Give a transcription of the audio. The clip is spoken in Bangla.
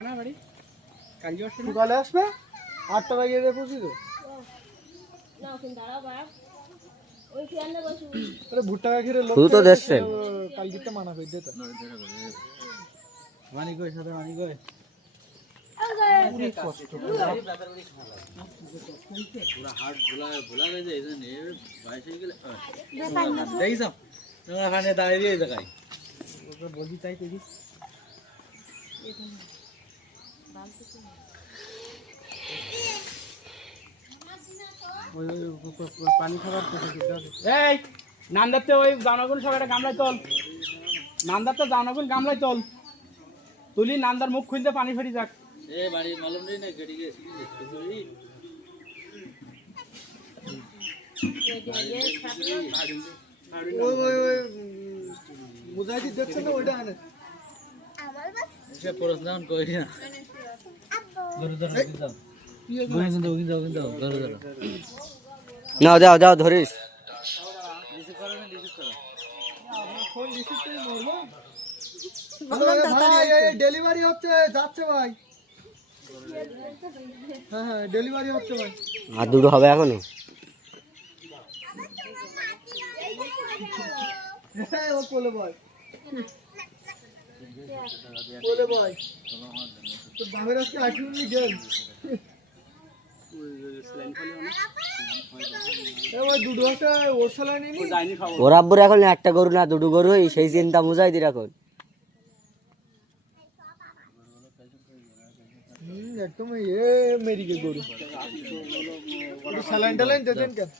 না বাড়ি কালকে আসবে না সকালে আসবে 8টা বাজে পৌঁছে তো না ওখানে দাঁড়াও বাড়া ওই চেয়ারে বসু আরে ভুট্টা গাখিরে লোক তুই তো দেখছেন কালকেটা মানা করে দে তো মানি কই সাথে মানি কই পুরা হাট ভুলা গেছে এই জন্য বাইসাইকেল দেই যাও তোমরা খানে দাঁড়িয়ে দেখাই ওকে বলবি তাই তুই পানি খাবার এই নান্দাতে ওই জানাগুন সব একটা গামলায় তোল নান্দাতে জানাগুন গামলায় তোল তুলি নান্দার মুখ খুলতে পানি ফেরি যাক এ বাড়ি মালুম নেই না গড়ি গেছি ওই ওই ওই মুজাহিদ দেখছ না ওইটা আনে সে প্রশ্ন কই না ধরে ধরে দাও কিন্তু ধরে ধরে নাও যাও যাও ধরিস রিসিভ করো না রিসিভ করো ফোন রিসিভ করে মরবো ভাই এই ডেলিভারি হচ্ছে যাচ্ছে ভাই হ্যাঁ হ্যাঁ ডেলিভারি হচ্ছে ভাই আর দুটো হবে এখনো হ্যাঁ ও কোলে ভাই কোলে ভাই তো বামের আজকে আইফোন গেল ভাই দুটো আছে ওর সালাই নিনি ওর আব্বুর এখন একটা গরু না দুটো গরু সেই চিন্তা মুজাহিদির এখন একদম এ মেরি কে গরু সালাইন টালাইন দেন কেন